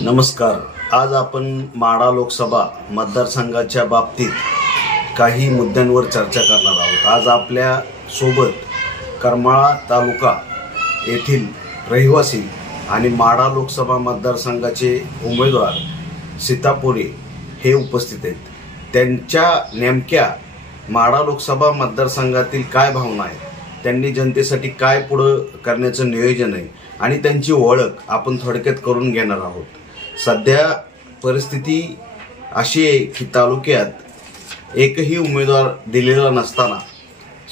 नमस्कार. आज आपण माढा लोकसभा मतदारसंघाच्या बाबतीत काही मुद्द्यांवर चर्चा करणार आहोत. आज आपल्या सोबत करमाळा तालुका येथील रहिवासी आणि माढा लोकसभा मतदारसंघाचे उमेदवार सीतापुरे हे उपस्थित आहेत. त्यांच्या नेमक्या माढा लोकसभा मतदारसंघातील काय भावना आहेत, त्यांनी जनतेसाठी काय पुढे करण्याचं नियोजन आहे आणि त्यांची ओळख आपण थोडक्यात करून घेणार आहोत. सध्या परिस्थिती अशी आहे की तालुक्यात एकही उमेदवार दिलेला नसताना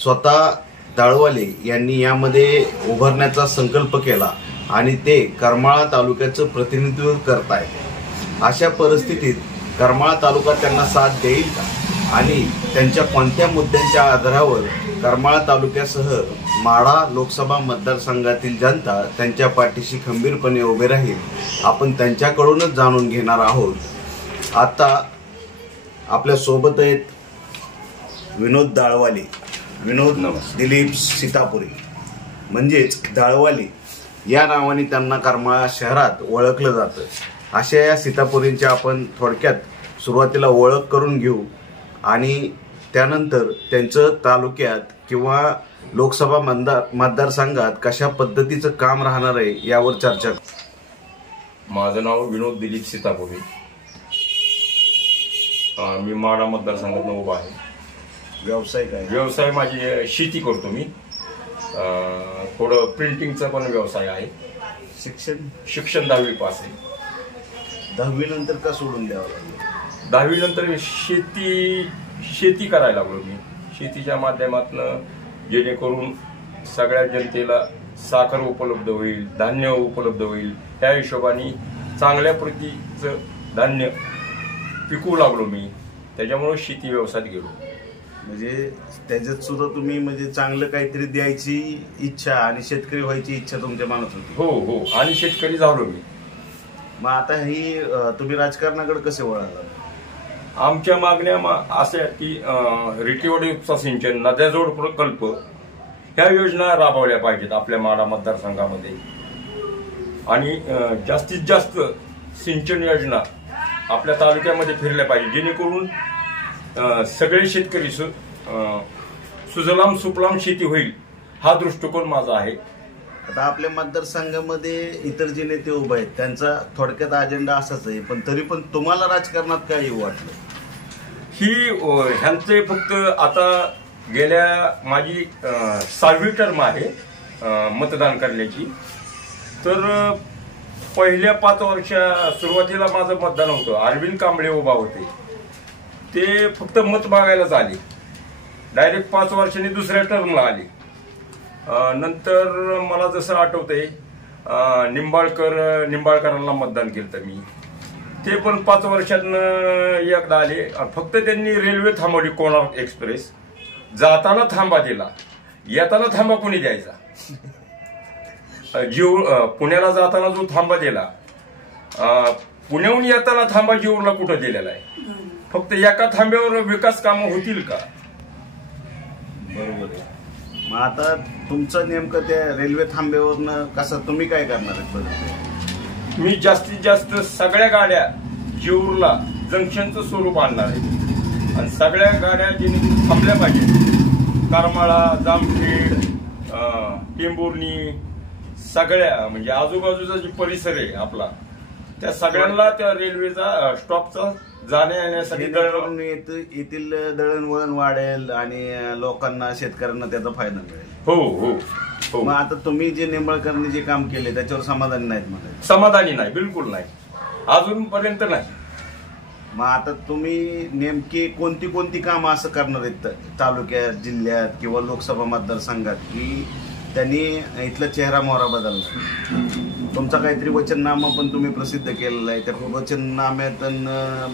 स्वतः दाळवाले यांनी यामध्ये उभारण्याचा संकल्प केला आणि ते करमाळा तालुक्याचं प्रतिनिधित्व करत आहेत. अशा परिस्थितीत करमाळा तालुका त्यांना साथ देईल का आणि त्यांच्या कोणत्या मुद्द्यांच्या आधारावर करमाळा तालुक्यासह माढा लोकसभा मतदारसंघातील जनता त्यांच्या पाठीशी खंबीरपणे उभे राहील, आपण त्यांच्याकडूनच जाणून घेणार आहोत. आता आपल्या सोबत आहेत विनोद दाळवाले, विनोद दिलीप सीतापुरे म्हणजेच दाळवाले या नावाने त्यांना करमाळा शहरात ओळखलं जातं. अशा या सीतापुरेंची आपण थोडक्यात सुरुवातीला ओळख करून घेऊ आणि त्यानंतर त्यांचं तालुक्यात किंवा लोकसभा मतदारसंघात कशा पद्धतीचं काम राहणार आहे यावर चर्चा. माझं नाव विनोद दिलीप सीतापुरे. मी माढा मतदारसंघात उभा आहे. व्यवसाय काय? व्यवसाय माझी शेती करतो मी. थोडं प्रिंटिंगचा पण व्यवसाय आहे. शिक्षण 10वी पास आहे. 10वी नंतर का सोडून द्यावं लागलं? 10वी नंतर शेती करायला लागलो मी. शेतीच्या माध्यमातून जेणेकरून सगळ्या जनतेला साखर उपलब्ध होईल, धान्य उपलब्ध होईल, त्या हिशोबाने चांगल्या प्रतीचं धान्य पिकवू लागलो मी. त्याच्यामुळे शेती व्यवसायात गेलो. म्हणजे त्याच्यात सुद्धा तुम्ही म्हणजे चांगलं काहीतरी द्यायची इच्छा आणि शेतकरी व्हायची इच्छा तुमच्या मनात होती? हो, आणि शेतकरी झालो मी. मग आता ही तुम्ही राजकारणाकडे कसे वळाला? आमच्या मागण्या अशा आहेत की रेतीवडी उपसा सिंचन, नद्याजोड प्रकल्प ह्या योजना राबवल्या पाहिजेत आपल्या माढा मतदारसंघामध्ये आणि जास्तीत जास्त सिंचन योजना आपल्या तालुक्यामध्ये फिरल्या पाहिजे, जेणेकरून सगळे शेतकरी सुजलाम सुफलाम शेती होईल, हा दृष्टिकोन माझा आहे. आता आपल्या मतदारसंघामध्ये इतर जे नेते उभे आहेत त्यांचा थोडक्यात अजेंडा असाच आहे, पण तरी पण तुम्हाला राजकारणात काय येऊ वाटलं? ह्यांचे फक्त आता गेल्या माझी 6वी टर्म आहे मतदान करण्याची. तर पहिल्या 5 वर्षा सुरुवातीला माझं मतदान होतं. अरविंद कांबळे उभा होते, ते फक्त मत मागायलाच आले. डायरेक्ट 5 वर्षांनी दुसऱ्या टर्मला आले. नंतर मला जसं आठवतंय निंबाळकरांना मतदान केलं मी. ते पण 5 वर्षांनं एकदा आले. फक्त त्यांनी रेल्वे थांबवली, कोणार्क एक्सप्रेस. जाताना थांबा दिला, येताना थांबा कोणी द्यायचा? पुण्याला जाताना जो थांबा दिला, पुण्याहून येताना थांबा जीवरला कुठं दिलेला आहे? फक्त एका थांब्यावर विकास कामं होतील का? बरोबर आहे. मग आता तुमचं नेमकं त्या रेल्वे थांब्यावरनं कसं तुम्ही काय करणार आहे? मी जास्तीत जास्त सगळ्या गाड्या जेऊरला जंक्शनचं स्वरूप आणणार आहे आणि सगळ्या गाड्या जिथे थांबल्या पाहिजे, करमाळा, जामखेड, टेंभुर्णी, सगळ्या म्हणजे आजूबाजूचा जे परिसर आहे आपला, त्या सगळ्यांना त्या रेल्वेचा स्टॉपचा जाण्या येण्यासाठी येथील दळणवळण वाढेल आणि लोकांना, शेतकऱ्यांना त्याचा फायदा मिळेल. हो. मग आता तुम्ही जे निंबाळकरांनी जे काम केले त्याच्यावर समाधानी नाहीत? मला समाधानी नाही, बिलकुल नाही, अजूनपर्यंत नाही. मग आता तुम्ही नेमकी कोणती कामं असं करणार आहेत तालुक्यात, जिल्ह्यात किंवा लोकसभा मतदारसंघात की त्यांनी इथला चेहरा मोहरा बदलला? तुमचा काहीतरी वचननामा पण तुम्ही प्रसिद्ध केलेला आहे. त्या वचननाम्यातून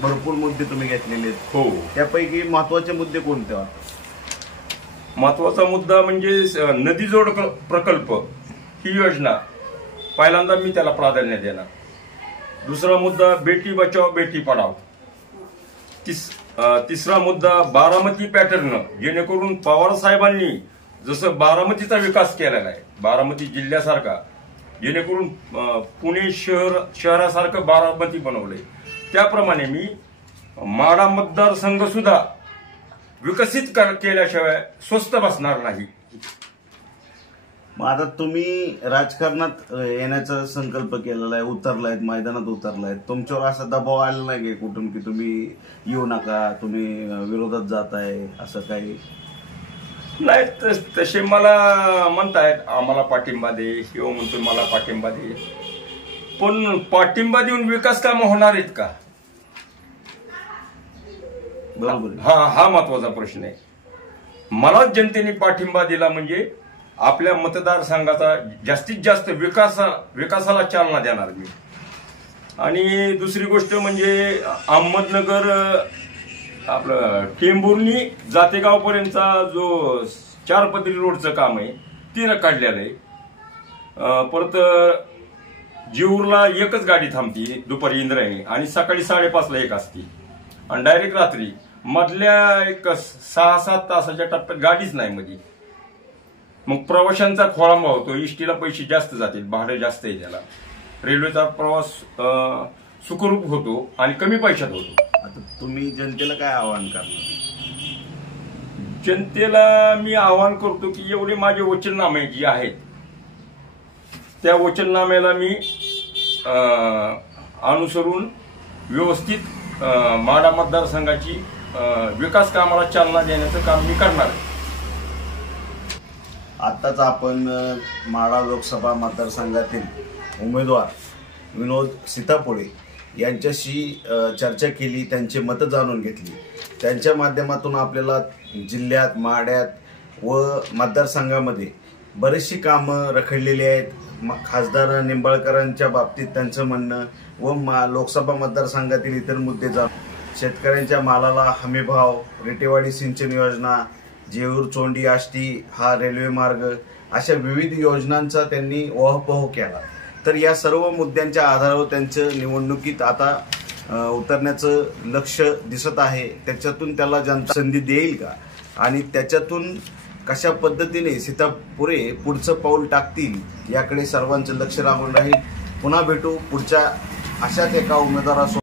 भरपूर मुद्दे तुम्ही घेतलेले आहेत. हो. त्यापैकी महत्वाचे मुद्दे कोणते वाटतात? महत्वाचा मुद्दा म्हणजे नदीजोड प्रकल्प ही योजना पहिल्यांदा मी त्याला प्राधान्य देणार. दुसरा मुद्दा बेटी बचाव बेटी पढाव. तिसरा मुद्दा बारामती पॅटर्न, जेणेकरून पवार साहेबांनी जसं बारामतीचा विकास केलेला आहे, बारामती जिल्ह्यासारखा जेणेकरून पुणे शहरासारखं बारामती बनवलंय. त्याप्रमाणे मी माढा मतदारसंघ सुद्धा विकसित केल्याशिवाय स्वस्त बसणार नाही. मग आता तुम्ही राजकारणात येण्याचा संकल्प केलेला आहे, उतरलायत, मैदानात उतरलायत. तुमच्यावर असा दबाव आलेला नाही की कुठून की तुम्ही येऊ नका, तुम्ही विरोधात जाताय, असं काही? नाही, तसे मला म्हणतायत आम्हाला पाठिंबा दे, किंवा म्हणतो मला पाठिंबा दे, पण पाठिंबा देऊन विकास कामं होणार आहेत का? बरोबर. हा महत्वाचा प्रश्न आहे. मला जनतेने पाठिंबा दिला म्हणजे आपल्या मतदारसंघाचा जास्तीत जास्त विकासाला चालना देणार मी. आणि दुसरी गोष्ट म्हणजे अहमदनगर आपलं टेंभुर्णी जातेगावपर्यंतचा जो 4 पदरी रोडचं काम आहे ते काढलेलं आहे. परत जीवूरला एकच गाडी थांबती दुपारी इंद्रायणी, आणि सकाळी 5:30ला एक असती, आणि डायरेक्ट रात्री. मधल्या एक 6-7 तासाच्या टप्प्यात गाडीच नाही मध्ये. मग प्रवाशांचा खोळंबा होतो, इष्टीला पैसे जास्त जातील, भाडं जास्त आहे त्याला. रेल्वेचा प्रवास सुखरूप होतो आणि कमी पैशात होतो. आता तुम्ही जनतेला काय आवाहन करणार? जनतेला मी आवाहन करतो की एवढे माझे वचननामे जे आहेत त्या वचननाम्याला मी अनुसरून व्यवस्थित माढा मतदारसंघाची विकास कामाला चालना देण्याचं काम मी करणार आहे. आताच आपण माढा लोकसभा मतदारसंघातील उमेदवार विनोद सीतापुळे यांच्याशी चर्चा केली, त्यांचे मतं जाणून घेतली. त्यांच्या माध्यमातून आपल्याला जिल्ह्यात, माढ्यात व मतदारसंघामध्ये बरीचशी कामं रखडलेली आहेत. खासदार निंबाळकरांच्या बाबतीत त्यांचं म्हणणं व लोकसभा मतदारसंघातील इतर मुद्दे जाणून, शेतकऱ्यांच्या मालाला हमीभाव, रेटेवाडी सिंचन योजना, जेऊर चोंडी आष्टी हा रेल्वे मार्ग, अशा विविध योजनांचा त्यांनी ओहापोह केला. तर या सर्व मुद्द्यांच्या आधारावर त्यांचं निवडणुकीत आता उतरण्याचं लक्ष दिसत आहे. त्याच्यातून त्याला जनता संधी देईल का, आणि त्याच्यातून कशा पद्धतीने सीतापुरे पुढचं पाऊल टाकतील याकडे सर्वांचं लक्ष लागून राहील. पुन्हा भेटू पुढच्या अशाच एका उमेदवारासोबत.